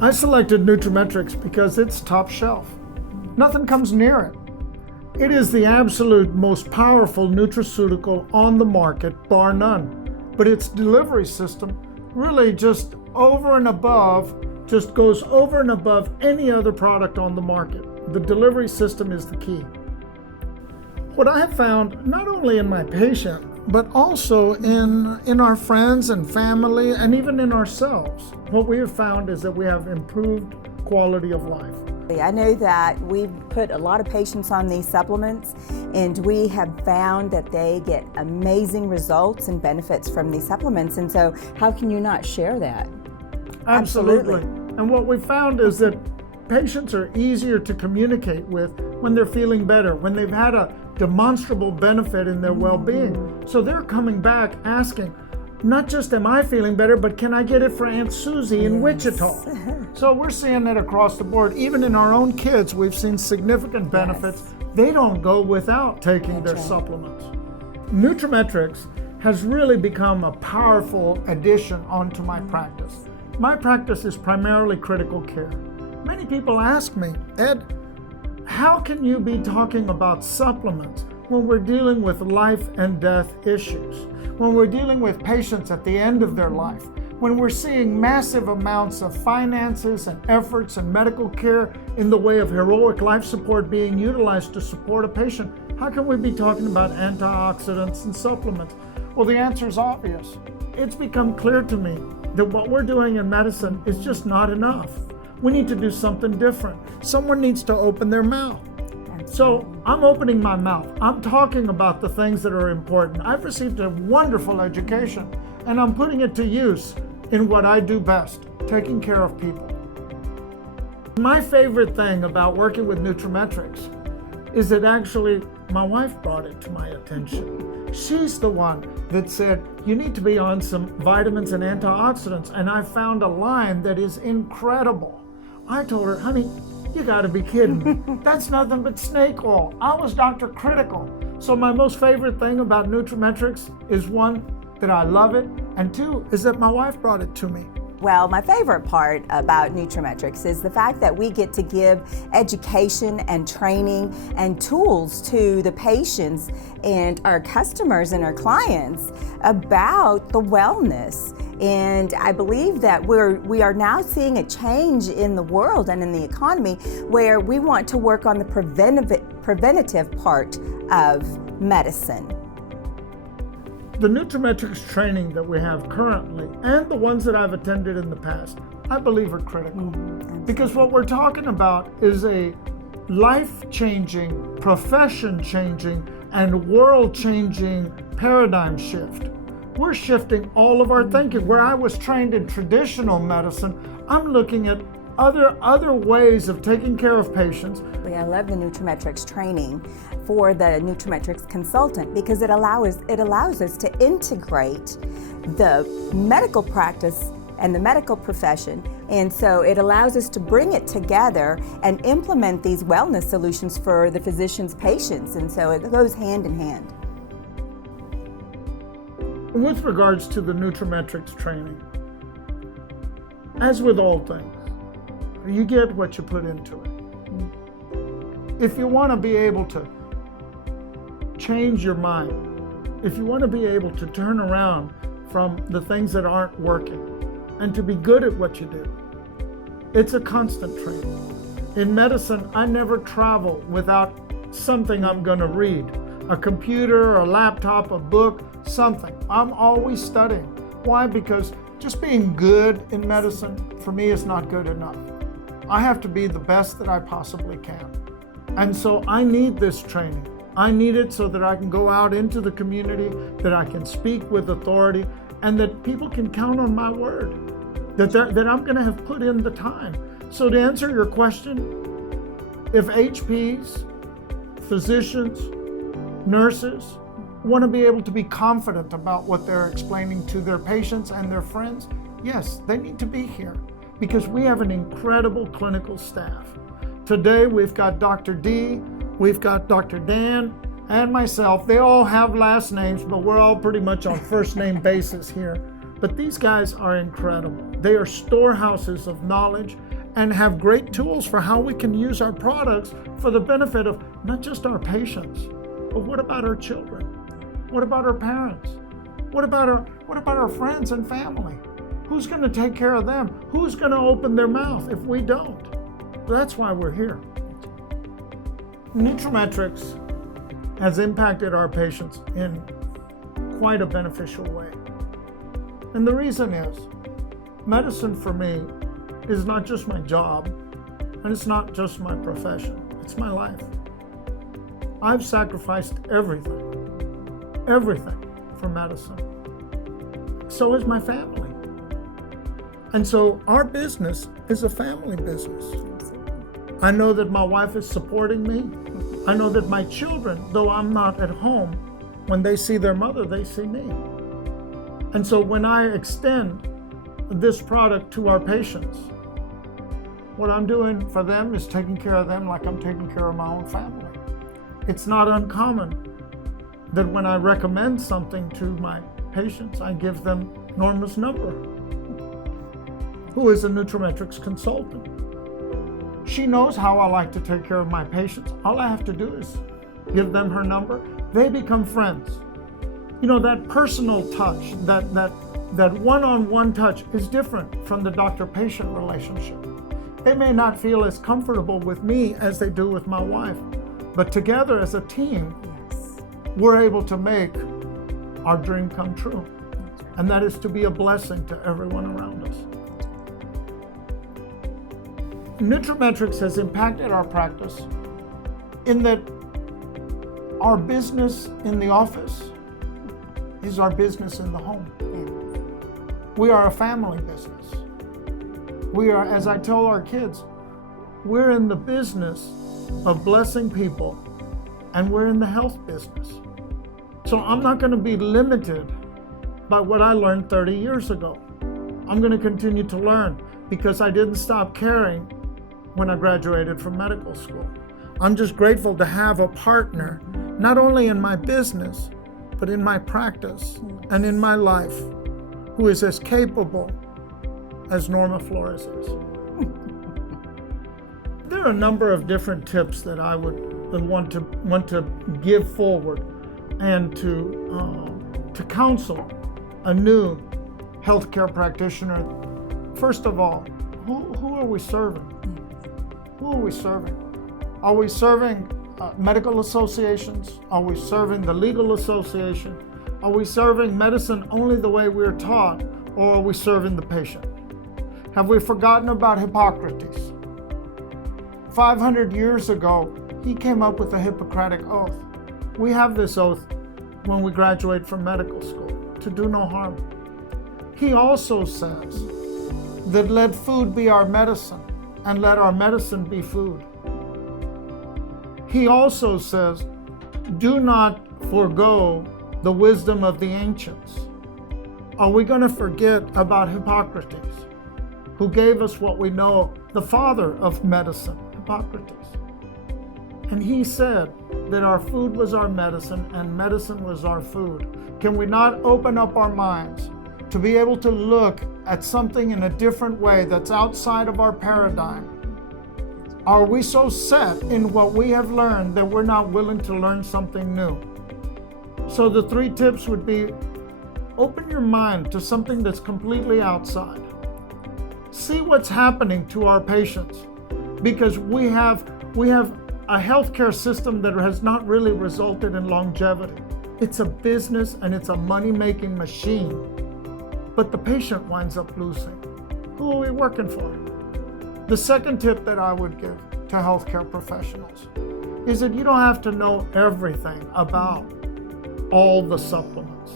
I selected nutraMetrix because it's top shelf. Nothing comes near it. It is the absolute most powerful nutraceutical on the market, bar none. But its delivery system really just goes over and above any other product on the market. The delivery system is the key. What I have found, not only in my patient, but also in our friends and family, and even in ourselves, what we have found is that we have improved quality of life. I know that we've put a lot of patients on these supplements, and we have found that they get amazing results and benefits from these supplements. And so how can you not share that? Absolutely. And what we found is that patients are easier to communicate with when they're feeling better, when they've had a demonstrable benefit in their well-being. So they're coming back asking, not just am I feeling better, but can I get it for Aunt Susie in Wichita? So we're seeing it across the board. Even in our own kids, we've seen significant benefits. Yes. They don't go without taking their supplements. nutraMetrix has really become a powerful addition onto my practice. My practice is primarily critical care. Many people ask me, Ed, how can you be talking about supplements when we're dealing with life and death issues, when we're dealing with patients at the end of their life, when we're seeing massive amounts of finances and efforts and medical care in the way of heroic life support being utilized to support a patient? How can we be talking about antioxidants and supplements? Well, the answer is obvious. It's become clear to me that what we're doing in medicine is just not enough. We need to do something different. Someone needs to open their mouth. So I'm opening my mouth. I'm talking about the things that are important. I've received a wonderful education, and I'm putting it to use in what I do best, taking care of people. My favorite thing about working with nutraMetrix is that actually my wife brought it to my attention. She's the one that said, you need to be on some vitamins and antioxidants, and I found a line that is incredible. I told her, honey, you gotta be kidding me. That's nothing but snake oil. I was Dr. Critical. So my most favorite thing about nutraMetrix is one, that I love it, and two, is that my wife brought it to me. Well, my favorite part about nutraMetrix is the fact that we get to give education and training and tools to the patients and our customers and our clients about the wellness. And I believe that we are now seeing a change in the world and in the economy where we want to work on the preventative part of medicine. The nutraMetrix training that we have currently and the ones that I've attended in the past, I believe are critical. Because what we're talking about is a life-changing, profession-changing, and world-changing paradigm shift. We're shifting all of our thinking. Where I was trained in traditional medicine, I'm looking at other ways of taking care of patients. I love the nutraMetrix training for the nutraMetrix consultant because it allows us to integrate the medical practice and the medical profession, and so it allows us to bring it together and implement these wellness solutions for the physician's patients, and so it goes hand in hand. With regards to the nutraMetrix training, as with all things, you get what you put into it. If you want to be able to change your mind, if you want to be able to turn around from the things that aren't working and to be good at what you do, it's a constant training. In medicine, I never travel without something I'm going to read. A computer, a laptop, a book, something. I'm always studying. Why? Because just being good in medicine for me is not good enough. I have to be the best that I possibly can. And so I need this training. I need it so that I can go out into the community, that I can speak with authority, and that people can count on my word, that I'm going to have put in the time. So to answer your question, if HPs, physicians, nurses want to be able to be confident about what they're explaining to their patients and their friends, yes, they need to be here because we have an incredible clinical staff. Today we've got Dr. D, we've got Dr. Dan, and myself. They all have last names, but we're all pretty much on first name basis here. But these guys are incredible. They are storehouses of knowledge and have great tools for how we can use our products for the benefit of not just our patients, but what about our children? What about our parents? What about our friends and family? Who's going to take care of them? Who's going to open their mouth if we don't? That's why we're here. nutraMetrix has impacted our patients in quite a beneficial way. And the reason is, medicine for me is not just my job, and it's not just my profession, it's my life. I've sacrificed everything for medicine. So is my family. And so our business is a family business. I know that my wife is supporting me. I know that my children, though I'm not at home, when they see their mother, they see me. And so when I extend this product to our patients, what I'm doing for them is taking care of them like I'm taking care of my own family. It's not uncommon that when I recommend something to my patients, I give them Norma's number, who is a nutraMetrix consultant. She knows how I like to take care of my patients. All I have to do is give them her number. They become friends. You know, that personal touch, that one-on-one touch is different from the doctor-patient relationship. They may not feel as comfortable with me as they do with my wife, but together as a team, we're able to make our dream come true. And that is to be a blessing to everyone around us. nutraMetrix has impacted our practice in that our business in the office is our business in the home. We are a family business. We are, as I tell our kids, we're in the business of blessing people, and we're in the health business. So I'm not going to be limited by what I learned 30 years ago. I'm going to continue to learn because I didn't stop caring when I graduated from medical school. I'm just grateful to have a partner, not only in my business, but in my practice and in my life, who is as capable as Norma Flores is. There are a number of different tips that I would want to give forward and to counsel a new healthcare practitioner. First of all, who are we serving? Who are we serving? Are we serving medical associations? Are we serving the legal association? Are we serving medicine only the way we're taught, or are we serving the patient? Have we forgotten about Hippocrates? 500 years ago, he came up with the Hippocratic Oath. We have this oath when we graduate from medical school, to do no harm. He also says that let food be our medicine, and let our medicine be food. He also says, do not forego the wisdom of the ancients. Are we going to forget about Hippocrates, who gave us what we know, the father of medicine, Hippocrates? And he said that our food was our medicine and medicine was our food. Can we not open up our minds to be able to look at something in a different way that's outside of our paradigm? Are we so set in what we have learned that we're not willing to learn something new? So the 3 tips would be, open your mind to something that's completely outside. See what's happening to our patients, because we have a healthcare system that has not really resulted in longevity. It's a business and it's a money-making machine, but the patient winds up losing. Who are we working for? The second tip that I would give to healthcare professionals is that you don't have to know everything about all the supplements.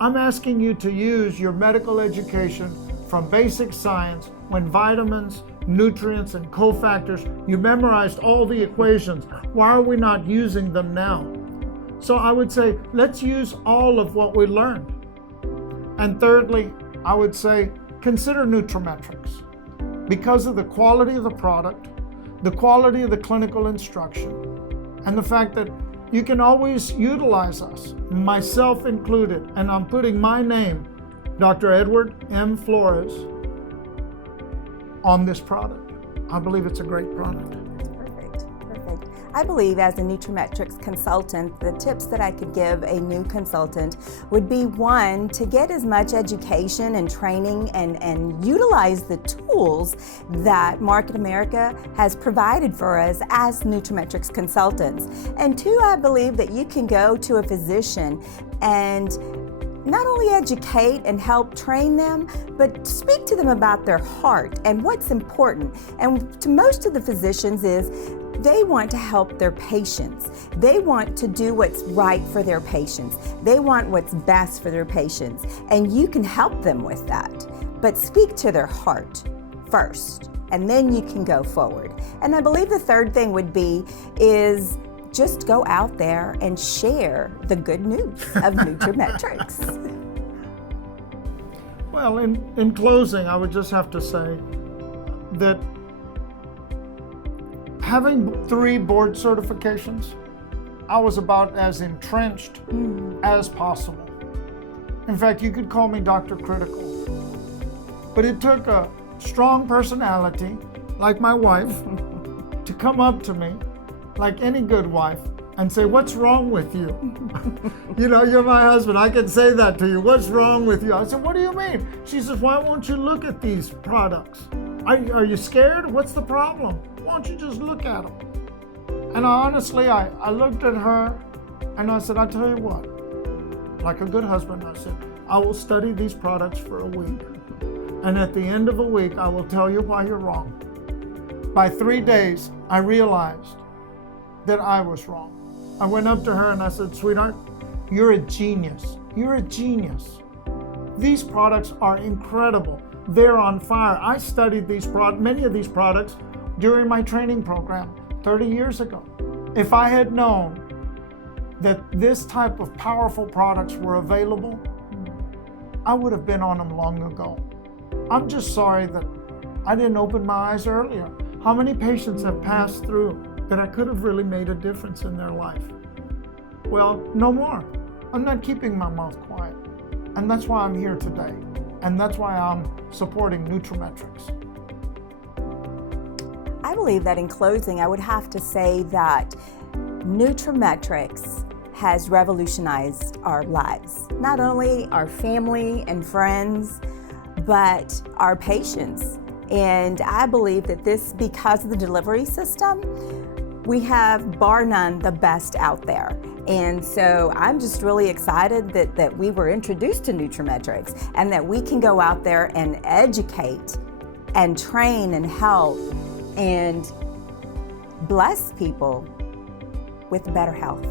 I'm asking you to use your medical education from basic science, when vitamins, nutrients, and cofactors, you memorized all the equations. Why are we not using them now? So I would say, let's use all of what we learned. And thirdly, I would say, consider nutraMetrix. Because of the quality of the product, the quality of the clinical instruction, and the fact that you can always utilize us, myself included, and I'm putting my name Dr. Edward M. Flores on this product. I believe it's a great product. Perfect. I believe as a nutraMetrix consultant, the tips that I could give a new consultant would be, one, to get as much education and training and utilize the tools that Market America has provided for us as nutraMetrix consultants. And two, I believe that you can go to a physician and not only educate and help train them, but speak to them about their heart and what's important. And to most of the physicians is they want to help their patients. They want to do what's right for their patients. They want what's best for their patients. And you can help them with that. But speak to their heart first, and then you can go forward. And I believe the third thing would be is just go out there and share the good news of nutraMetrix. Well, in closing, I would just have to say that having 3 board certifications, I was about as entrenched as possible. In fact, you could call me Dr. Critical. But it took a strong personality, like my wife, to come up to me, like any good wife, and say, "What's wrong with you?" You know, you're my husband. I can say that to you. "What's wrong with you?" I said, "What do you mean?" She says, "Why won't you look at these products? Are you scared? What's the problem? Why don't you just look at them?" And honestly, I looked at her and I said, "I tell you what," like a good husband, I said, "I will study these products for a week. And at the end of a week, I will tell you why you're wrong." By 3 days, I realized that I was wrong. I went up to her and I said, "Sweetheart, you're a genius. You're a genius. These products are incredible. They're on fire. I studied many of these products during my training program 30 years ago. If I had known that this type of powerful products were available, I would have been on them long ago. I'm just sorry that I didn't open my eyes earlier. How many patients have passed through that I could have really made a difference in their life? Well, no more. I'm not keeping my mouth quiet. And that's why I'm here today. And that's why I'm supporting nutraMetrix. I believe that in closing, I would have to say that nutraMetrix has revolutionized our lives. Not only our family and friends, but our patients. And I believe that this, because of the delivery system, we have, bar none, the best out there. And so I'm just really excited that we were introduced to nutraMetrix and that we can go out there and educate and train and help and bless people with better health.